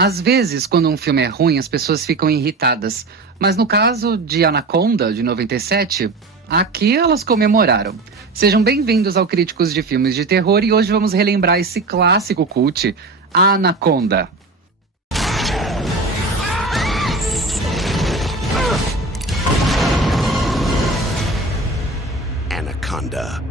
Às vezes, quando um filme é ruim, as pessoas ficam irritadas. Mas no caso de Anaconda, de 97, aqui elas comemoraram. Sejam bem-vindos ao Críticos de Filmes de Terror e hoje vamos relembrar esse clássico cult, Anaconda. Anaconda.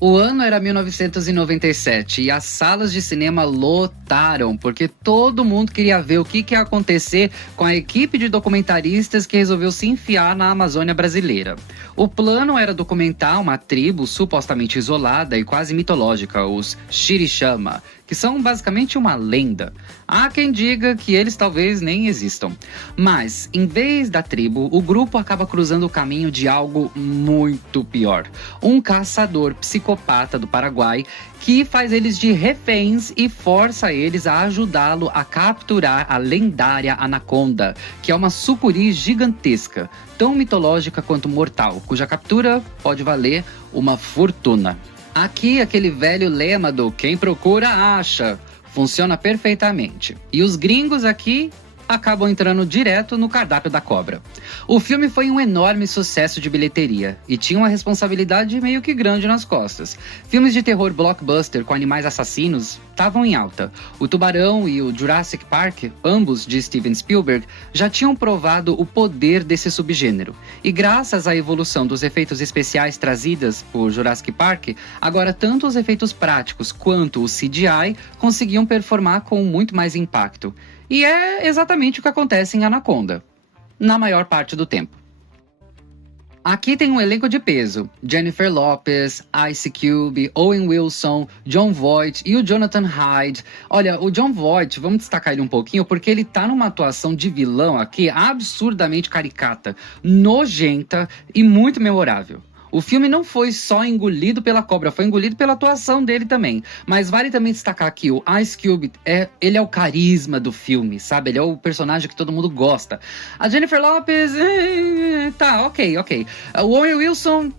O ano era 1997 e as salas de cinema lotaram, porque todo mundo queria ver o que ia acontecer com a equipe de documentaristas que resolveu se enfiar na Amazônia brasileira. O plano era documentar uma tribo supostamente isolada e quase mitológica, os Xirixama, que são basicamente uma lenda. Há quem diga que eles talvez nem existam. Mas, em vez da tribo, o grupo acaba cruzando o caminho de algo muito pior. Um caçador psicopata do Paraguai que faz eles de reféns e força eles a ajudá-lo a capturar a lendária Anaconda, que é uma sucuri gigantesca, tão mitológica quanto mortal, cuja captura pode valer uma fortuna. Aqui, aquele velho lema do quem procura, acha, funciona perfeitamente. E os gringos aqui acabam entrando direto no cardápio da cobra. O filme foi um enorme sucesso de bilheteria e tinha uma responsabilidade meio que grande nas costas. Filmes de terror blockbuster com animais assassinos estavam em alta. O Tubarão e o Jurassic Park, ambos de Steven Spielberg, já tinham provado o poder desse subgênero. E graças à evolução dos efeitos especiais trazidas por Jurassic Park, agora tanto os efeitos práticos quanto o CGI conseguiam performar com muito mais impacto. E é exatamente o que acontece em Anaconda, na maior parte do tempo. Aqui tem um elenco de peso: Jennifer Lopez, Ice Cube, Owen Wilson, Jon Voight e o Jonathan Hyde. Olha, o Jon Voight, vamos destacar ele um pouquinho, porque ele tá numa atuação de vilão aqui absurdamente caricata, nojenta e muito memorável. O filme não foi só engolido pela cobra, foi engolido pela atuação dele também. Mas vale também destacar que o Ice Cube, ele é o carisma do filme, sabe? Ele é o personagem que todo mundo gosta. A Jennifer Lopez, tá, ok. O Owen Wilson,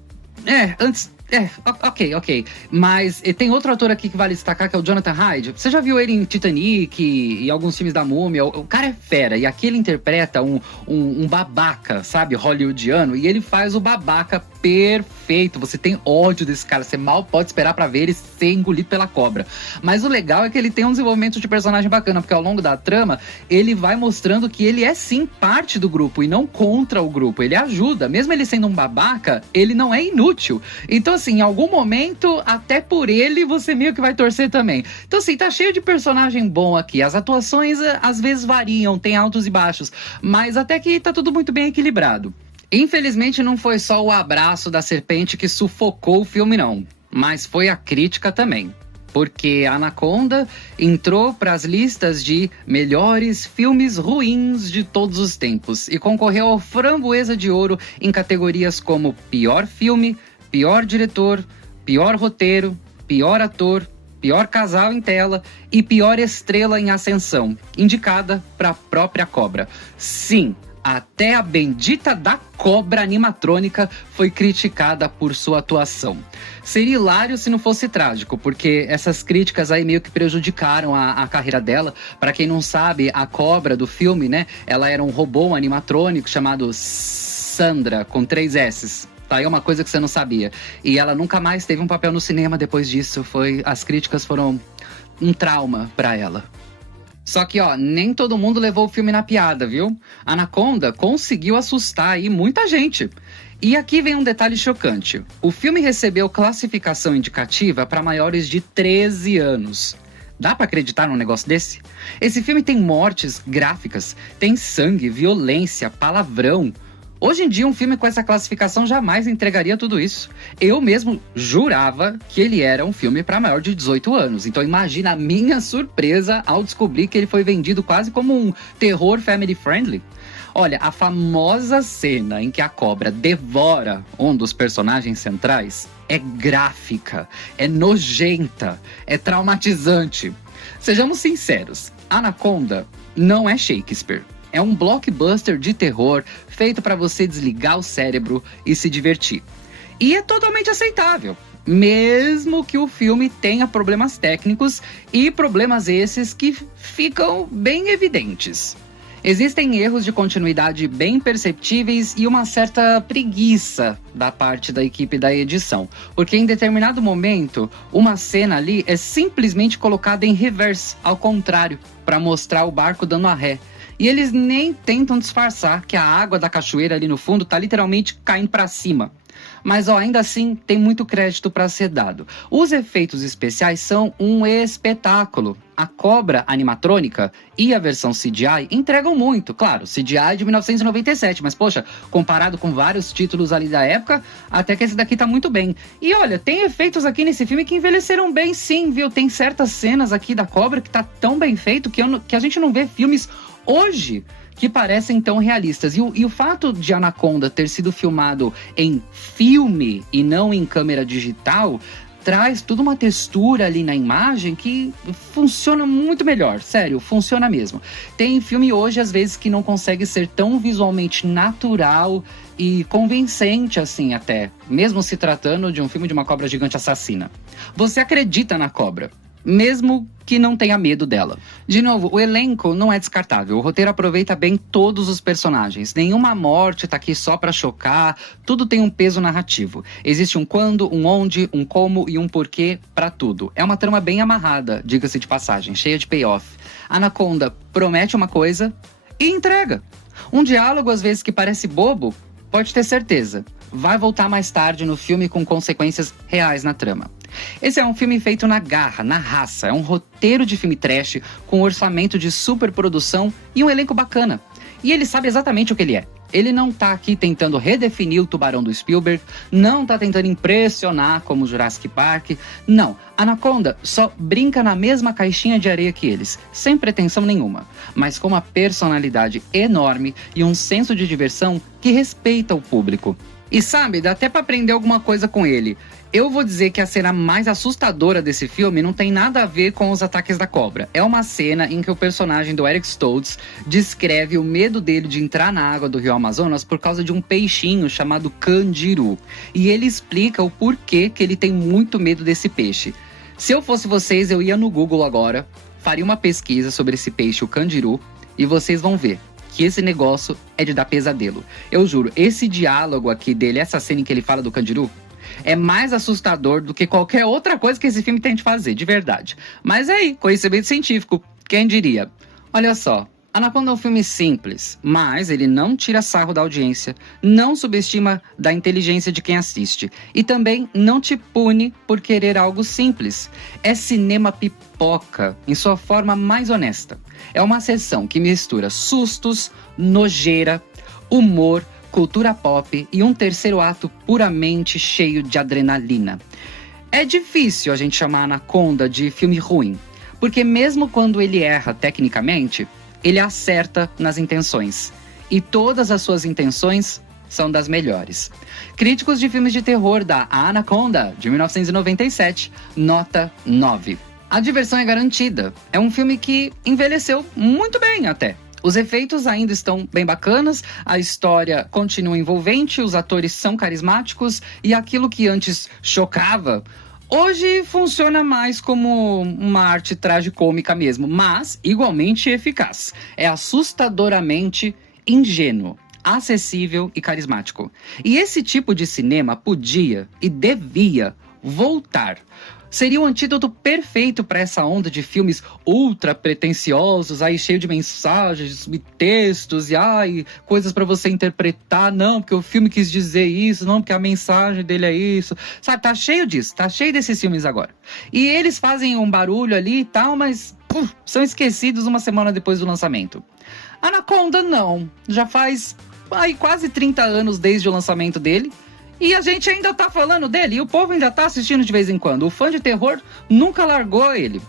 ok. Mas tem outro ator aqui que vale destacar, que é o Jonathan Hyde. Você já viu ele em Titanic e alguns filmes da Múmia? O cara é fera, e aqui ele interpreta um babaca, sabe? Hollywoodiano, e ele faz o babaca perfeito. Você tem ódio desse cara, você mal pode esperar pra ver ele ser engolido pela cobra. Mas o legal é que ele tem um desenvolvimento de personagem bacana, porque ao longo da trama, ele vai mostrando que ele é sim parte do grupo e não contra o grupo. Ele ajuda, mesmo ele sendo um babaca, ele não é inútil. Então assim, em algum momento, até por ele, você meio que vai torcer também. Então assim, tá cheio de personagem bom aqui. As atuações às vezes variam, tem altos e baixos, mas até que tá tudo muito bem equilibrado. Infelizmente não foi só o abraço da serpente que sufocou o filme não, mas foi a crítica também. Porque Anaconda entrou para as listas de melhores filmes ruins de todos os tempos e concorreu ao Framboesa de Ouro em categorias como pior filme, pior diretor, pior roteiro, pior ator, pior casal em tela e pior estrela em ascensão, indicada para a própria cobra. Sim, até a bendita da cobra animatrônica foi criticada por sua atuação. Seria hilário se não fosse trágico, porque essas críticas aí meio que prejudicaram a carreira dela. Para quem não sabe, a cobra do filme, né, ela era um robô animatrônico chamado Sandra, com 3 S's. Tá aí uma coisa que você não sabia. E ela nunca mais teve um papel no cinema depois disso. As críticas foram um trauma para ela. Só que, nem todo mundo levou o filme na piada, viu? Anaconda conseguiu assustar aí muita gente. E aqui vem um detalhe chocante. O filme recebeu classificação indicativa para maiores de 13 anos. Dá pra acreditar num negócio desse? Esse filme tem mortes gráficas, tem sangue, violência, palavrão. Hoje em dia, um filme com essa classificação jamais entregaria tudo isso. Eu mesmo jurava que ele era um filme para maior de 18 anos. Então imagina a minha surpresa ao descobrir que ele foi vendido quase como um terror family friendly. Olha, a famosa cena em que a cobra devora um dos personagens centrais é gráfica, é nojenta, é traumatizante. Sejamos sinceros, Anaconda não é Shakespeare. É um blockbuster de terror feito para você desligar o cérebro e se divertir. E é totalmente aceitável. mesmo que o filme tenha problemas técnicos e problemas esses que ficam bem evidentes. Existem erros de continuidade bem perceptíveis e uma certa preguiça da parte da equipe da edição, porque em determinado momento, uma cena ali é simplesmente colocada em reverse, ao contrário, para mostrar o barco dando a ré. E eles nem tentam disfarçar que a água da cachoeira ali no fundo tá literalmente caindo para cima. Mas ainda assim, tem muito crédito para ser dado. Os efeitos especiais são um espetáculo. A cobra animatrônica e a versão CGI entregam muito. Claro, CGI de 1997, mas poxa, comparado com vários títulos ali da época, até que esse daqui tá muito bem. E olha, tem efeitos aqui nesse filme que envelheceram bem sim, viu? Tem certas cenas aqui da cobra que tá tão bem feito que a gente não vê filmes hoje que parecem tão realistas. E o fato de Anaconda ter sido filmado em filme e não em câmera digital traz toda uma textura ali na imagem que funciona muito melhor. Sério, funciona mesmo. Tem filme hoje, às vezes, que não consegue ser tão visualmente natural e convincente assim até, mesmo se tratando de um filme de uma cobra gigante assassina. Você acredita na cobra, mesmo que não tenha medo dela. De novo, o elenco não é descartável. O roteiro aproveita bem todos os personagens. Nenhuma morte tá aqui só pra chocar. Tudo tem um peso narrativo. Existe um quando, um onde, um como e um porquê pra tudo. É uma trama bem amarrada, diga-se de passagem, cheia de payoff. Anaconda promete uma coisa e entrega. Um diálogo, às vezes, que parece bobo, pode ter certeza, vai voltar mais tarde no filme com consequências reais na trama. Esse é um filme feito na garra, na raça. É um roteiro de filme trash com orçamento de superprodução e um elenco bacana. E ele sabe exatamente o que ele é. Ele não tá aqui tentando redefinir o Tubarão do Spielberg, não tá tentando impressionar como Jurassic Park. Não, Anaconda só brinca na mesma caixinha de areia que eles, sem pretensão nenhuma, mas com uma personalidade enorme e um senso de diversão que respeita o público. E sabe, dá até pra aprender alguma coisa com ele. Eu vou dizer que a cena mais assustadora desse filme não tem nada a ver com os ataques da cobra. É uma cena em que o personagem do Eric Stoltz descreve o medo dele de entrar na água do rio Amazonas por causa de um peixinho chamado candiru. E ele explica o porquê que ele tem muito medo desse peixe. Se eu fosse vocês, eu ia no Google agora, faria uma pesquisa sobre esse peixe, o candiru, e vocês vão ver que esse negócio é de dar pesadelo. Eu juro, esse diálogo aqui dele, essa cena em que ele fala do candiru, é mais assustador do que qualquer outra coisa que esse filme tente fazer, de verdade. Mas aí, conhecimento científico, quem diria? Olha só, Anaconda é um filme simples, mas ele não tira sarro da audiência, não subestima da inteligência de quem assiste e também não te pune por querer algo simples. É cinema pipoca, em sua forma mais honesta. É uma sessão que mistura sustos, nojeira, humor, cultura pop e um terceiro ato puramente cheio de adrenalina. É difícil a gente chamar Anaconda de filme ruim, porque mesmo quando ele erra tecnicamente, ele acerta nas intenções. E todas as suas intenções são das melhores. Críticos de filmes de terror da Anaconda, de 1997, nota 9. A diversão é garantida. É um filme que envelheceu muito bem até. Os efeitos ainda estão bem bacanas, a história continua envolvente, os atores são carismáticos e aquilo que antes chocava, hoje funciona mais como uma arte tragicômica mesmo, mas igualmente eficaz. É assustadoramente ingênuo, acessível e carismático. E esse tipo de cinema podia e devia voltar. Seria o antídoto perfeito para essa onda de filmes ultra pretensiosos, aí cheio de mensagens, subtextos e coisas para você interpretar. Não, porque o filme quis dizer isso, não, porque a mensagem dele é isso. Sabe, tá cheio disso, tá cheio desses filmes agora. E eles fazem um barulho ali e tal, mas são esquecidos uma semana depois do lançamento. Anaconda não, já faz quase 30 anos desde o lançamento dele. E a gente ainda tá falando dele, e o povo ainda tá assistindo de vez em quando. O fã de terror nunca largou ele.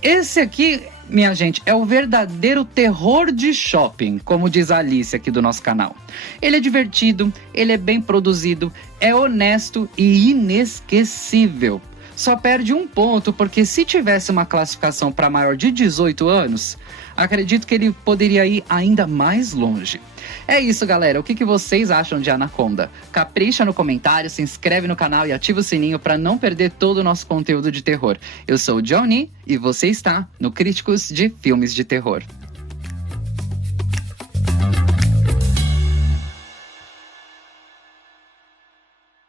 Esse aqui, minha gente, é o verdadeiro terror de shopping, como diz a Alice aqui do nosso canal. Ele é divertido, ele é bem produzido, é honesto e inesquecível. só perde um ponto, porque se tivesse uma classificação para maior de 18 anos, acredito que ele poderia ir ainda mais longe. É isso, galera. O que vocês acham de Anaconda? Capricha no comentário, se inscreve no canal e ativa o sininho para não perder todo o nosso conteúdo de terror. Eu sou o Johnny e você está no Críticos de Filmes de Terror.